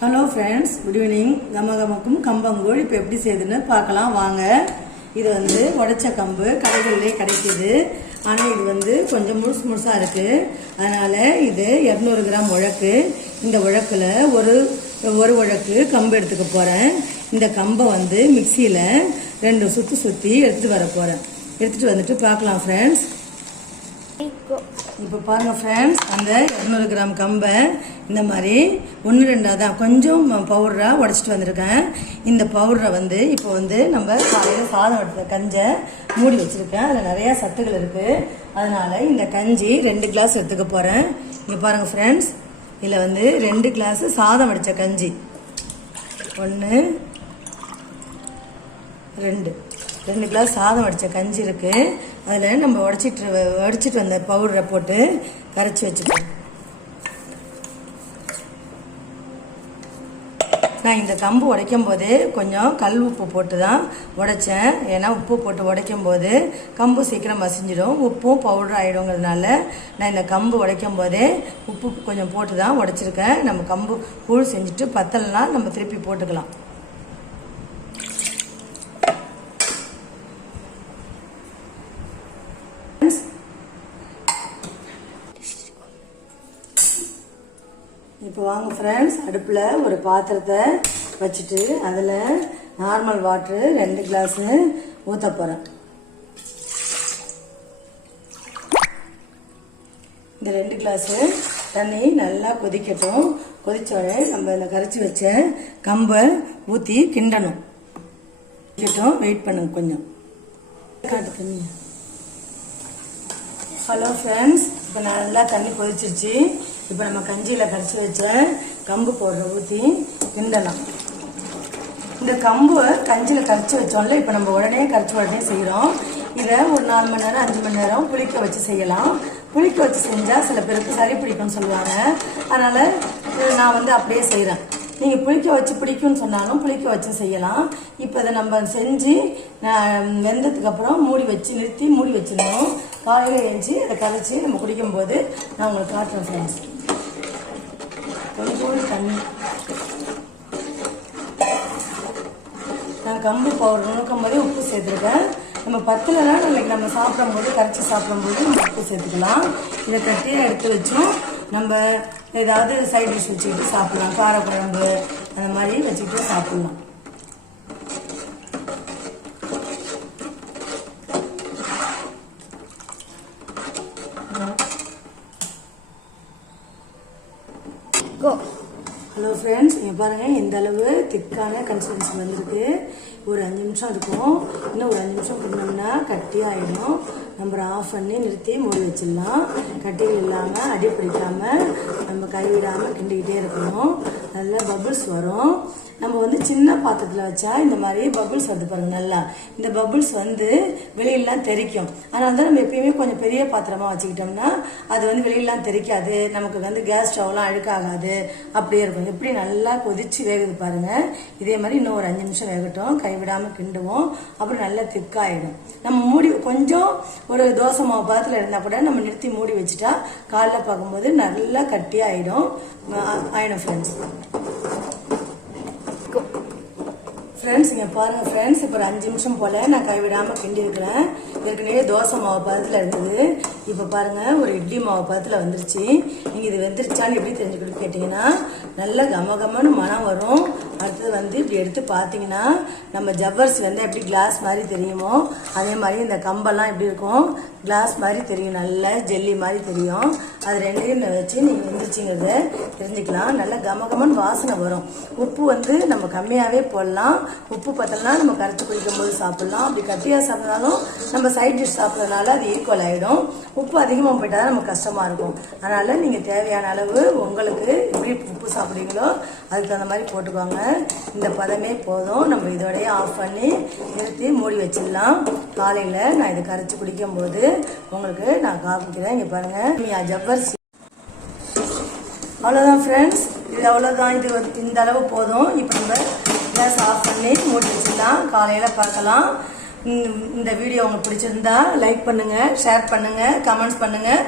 Hello friends good evening கமகமக்கும் கம்பங்கூழ். இப்போ எப்படி செய்யுதுன்னு பார்க்கலாம். வாங்க. இது வந்து உடைச்ச கம்பு. கடைகளிலே கிடைக்கிது. ஆனால் இது வந்து கொஞ்சம் முழுசு முழுசாக இருக்குது அதனால் இது இரநூறு கிராம் உழக்கு. இந்த உழக்கில் ஒரு ஒரு உழக்கு கம்பு எடுத்துக்க போகிறேன் இந்த கம்பை வந்து மிக்சியில் ரெண்டு சுற்றி சுற்றி எடுத்துகிட்டு வர போகிறேன் எடுத்துகிட்டு வந்துட்டு பார்க்கலாம் ஃப்ரெண்ட்ஸ் இப்போ பாருங்கள் ஃப்ரெண்ட்ஸ் அந்த இரநூறு கிராம் கம்பை இந்த மாதிரி ஒன்று ரெண்டாக தான் கொஞ்சம் பவுடராக உடச்சிட்டு வந்திருக்கேன். இந்த பவுடரை வந்து இப்போ வந்து நம்ம காலையில் சாதம் எடுத்த கஞ்சை மூடி வச்சுருக்கேன். அதில் நிறையா சத்துக்கள் இருக்குது அதனால் இந்த கஞ்சி ரெண்டு கிளாஸ் எடுத்துக்க போகிறேன் இங்கே பாருங்கள் ஃப்ரெண்ட்ஸ் இதில் வந்து ரெண்டு கிளாஸு சாதம் வடித்த கஞ்சி. ஒன்று ரெண்டு. ரெண்டு கிளாஸ் சாதம் வடித்த கஞ்சி இருக்குது அதில் நம்ம உடச்சிட்டு உடச்சிட்டு வந்த பவுடரை போட்டு கரைச்சி வச்சுப்போம். நான் இந்த கம்பு உடைக்கும் போது கொஞ்சம் கல் உப்பு போட்டு தான் உடைச்சேன். ஏன்னா உப்பு போட்டு உடைக்கும் போது கம்பு சீக்கிரம் மசிஞ்சிடும். உப்பும் பவுடர் ஆகிடுங்கிறதுனால நான் இந்த கம்பு உடைக்கும் போதே உப்பு கொஞ்சம் போட்டு தான் உடைச்சிருக்கேன். நம்ம கம்பு கூழ் செஞ்சுட்டு பத்தலைனா நம்ம திருப்பி போட்டுக்கலாம். இப்போ வாங்க ஃப்ரெண்ட்ஸ் அடுப்பில் ஒரு பாத்திரத்தை வச்சுட்டு அதில் நார்மல் வாட்ரு ரெண்டு கிளாஸு ஊற்ற போகிறேன் இந்த ரெண்டு கிளாஸு தண்ணி நல்லா கொதிக்கட்டும். கொதிச்சோடனே நம்ம இந்த கரைச்சி வச்ச கம்பை ஊற்றி கிண்டணும். கிண்டட்டும் வெயிட் பண்ணுங்க கொஞ்சம். காட்டு தண்ணி ஹலோ ஃப்ரெண்ட்ஸ் இப்போ நல்லா தண்ணி கொதிச்சிருச்சு இப்போ நம்ம கஞ்சியில் கடிச்சு வச்ச கம்பு போடுற ஊற்றி கிண்டலாம். இந்த கம்பு கஞ்சியில் கரைச்சி வச்சோம்ல இப்போ நம்ம உடனே கரைச்சி உடனே செய்கிறோம் இதை ஒரு நாலு மணி நேரம் அஞ்சு மணி நேரம் புளிக்க வச்சு செய்யலாம். புளிக்க வச்சு செஞ்சால் சில பேருக்கு சளி பிடிக்கும்னு சொல்லுவாங்க. அதனால் நான் வந்து அப்படியே செய்கிறேன் நீங்கள் புளிக்க வச்சு பிடிக்கும்னு சொன்னாலும் புளிக்க வச்சு செய்யலாம். இப்போ இதை நம்ம செஞ்சு நான் மூடி வச்சு நிறுத்தி மூடி வச்சிடணும். காலையில் எழுஞ்சி அதை கரைச்சி நம்ம குடிக்கும்போது நான் உங்களுக்கு காட்டுறேன் ஃப்ரெண்ட்ஸ் கொஞ்சோண்டு தண்ணி. நான் கம்பு பவுடர் நுணுக்கும் போதே உப்பு சேர்த்துருக்கேன். நம்ம பத்துலனா நாளைக்கு நம்ம சாப்பிடும்போது கரைச்சி சாப்பிடும்போது நம்ம உப்பு சேர்த்துக்கலாம். இதை கட்டியாக எடுத்து வச்சோம் நம்ம ஏதாவது சைட் டிஷ் வச்சுக்கிட்டு சாப்பிடலாம். காரக்குழம்பு அந்த மாதிரி வச்சுக்கிட்டு சாப்பிடலாம். ஹலோ ஃப்ரெண்ட்ஸ் இங்கே பாருங்கள் இந்த அளவு திக்கான கன்சிஸ்டன்சி வந்திருக்கு. ஒரு அஞ்சு நிமிஷம் இருக்கும். இன்னும் ஒரு அஞ்சு நிமிஷம் பண்ணோம்னா கட்டி ஆகிடும் நம்ம ஆஃப் பண்ணி நிறுத்தி மூடி வச்சிடலாம். கட்டிகள் இல்லாமல் அடி பிடிக்காமல் நம்ம கைவிடாமல் கிண்டிக்கிட்டே இருக்கணும். நல்லா பபுள்ஸ் வரும். நம்ம வந்து சின்ன பாத்திரத்தில் வச்சா இந்த மாதிரி பபுள்ஸ் வந்து பாருங்க நல்லா. இந்த பபுள்ஸ் வந்து வெளியிலாம் தெரிக்கும். அதனால தான் நம்ம எப்பயுமே கொஞ்சம் பெரிய பாத்திரமாக வச்சுக்கிட்டோம்னா அது வந்து வெளியிலாம் தெரிக்காது. நமக்கு வந்து கேஸ் ஸ்டவ்லாம் அழுக்காகாது. அப்படியே இருக்கும். எப்படி நல்லா கொதிச்சு வேகுது பாருங்க. இதே மாதிரி இன்னும் ஒரு அஞ்சு நிமிஷம் வேகட்டும். கைவிடாமல் கிண்டுவோம். அப்புறம் நல்லா திக்காயிடும் நம்ம மூடி கொஞ்சம் ஒரு தோசை மாவு பாத்திரத்தில் இருந்தால் கூட நம்ம நிறுத்தி மூடி வச்சுட்டா காலைல பார்க்கும்போது நல்லா கட்டியாகிடும் ஆயிடும் ஃப்ரெண்ட்ஸ் ஃப்ரெண்ட்ஸ் இங்கே பாருங்கள் ஃப்ரெண்ட்ஸ் இப்போ ஒரு அஞ்சு நிமிஷம் போல் நான் கைவிடாமல் கிண்டியிருக்கிறேன். ஏற்கனவே தோசை மாவு பதத்தில் இருந்தது. இப்போ பாருங்கள் ஒரு இட்லி மாவு பதத்தில் வந்துருச்சு. நீங்கள் இது வெந்துருச்சான்னு எப்படி தெரிஞ்சுக்கிட்டு கேட்டிங்கன்னா நல்ல கம கமன்னு மனம் வரும். அடுத்தது வந்து இப்படி எடுத்து பார்த்தீங்கன்னா நம்ம ஜவ்வர்ஸ் வந்து எப்படி கிளாஸ் மாதிரி தெரியுமோ அதே மாதிரி இந்த கம்பெல்லாம் எப்படி இருக்கும்? கிளாஸ் மாதிரி தெரியும் நல்ல ஜெல்லி மாதிரி தெரியும். அது ரெண்டையும் வச்சு நீங்கள் எந்திரிச்சிங்கிறத தெரிஞ்சுக்கலாம். நல்ல கம கமன்னு வாசனை வரும். உப்பு வந்து நம்ம கம்மியாகவே போடலாம். உப்பு பார்த்தோம்னா நம்ம கரைச்சி குடிக்கும் போது சாப்பிட்லாம். அப்படி கட்டியாக சாப்பிட்றாலும் நம்ம சைட் டிஷ் சாப்பிட்றதுனால அது ஈக்குவல் ஆகிடும் உப்பு அதிகமாக போயிட்டால் தான் நமக்கு கஷ்டமாக இருக்கும். அதனால் நீங்கள் தேவையான அளவு உங்களுக்கு எப்படி உப்பு சாப்பிட்றீங்களோ அதுக்கு தகுந்த மாதிரி போட்டுக்கோங்க. இந்த பதமே போதும். நம்ம இதோடய ஆஃப் பண்ணி நிறுத்தி மூடி வச்சிடலாம். காலையில் நான் இதை கரைச்சி குடிக்கும் போது உங்களுக்கு நான் காமிக்கிறேன். இங்கே பாருங்கள் ஜவ்வரிசி. அவ்வளோதான் ஃப்ரெண்ட்ஸ் இது அவ்வளோதான் இது இந்த அளவு போதும். இப்போ நம்ம கேஸ் ஆஃப் பண்ணி மூடி வச்சிடலாம். காலையில் பார்க்கலாம். இந்த வீடியோ உங்களுக்கு பிடிச்சிருந்தா லைக் பண்ணுங்கள் ஷேர் பண்ணுங்கள் கமெண்ட்ஸ் பண்ணுங்கள்